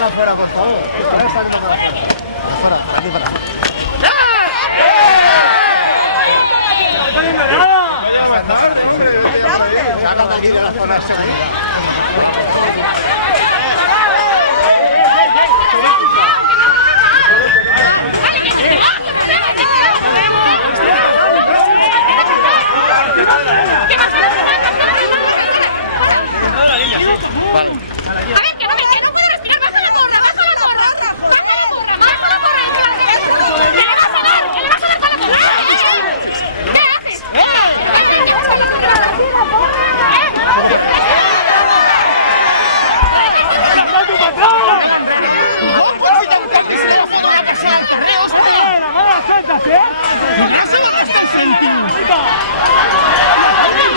para afuera, por favor. Saliendo para afuera. Para afuera, aquí para afuera. Saca de aquí de la zona de seguridad. Vale. A ver, que no puedo respirar, baja la porra, baja la porra, baja la porra, ¿qué le vas a dar? ¿Qué le vas a dar con la porra? ¿Qué haces?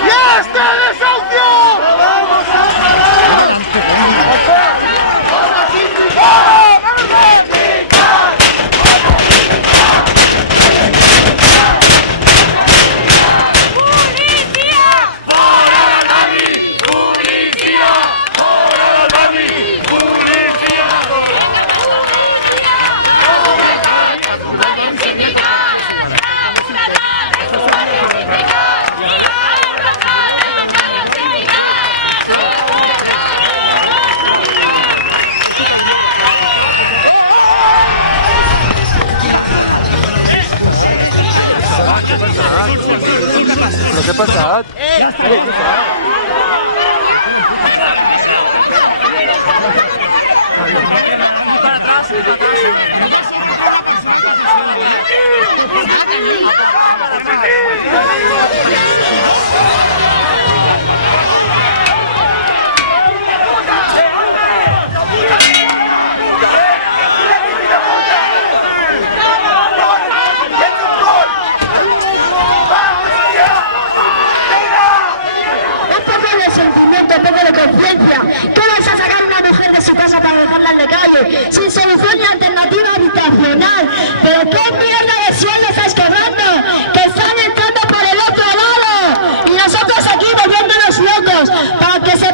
¡Ya está desahucio! ¡Vamos a parar! ¿Pero qué pasa? ¿Qué vas a sacar una mujer de su casa para dejarla en la calle? Sin solución ni alternativa habitacional. ¿Pero qué mierda de sueldo estás cobrando? ¡Que están entrando por el otro lado! Y nosotros aquí volviéndonos locos para que se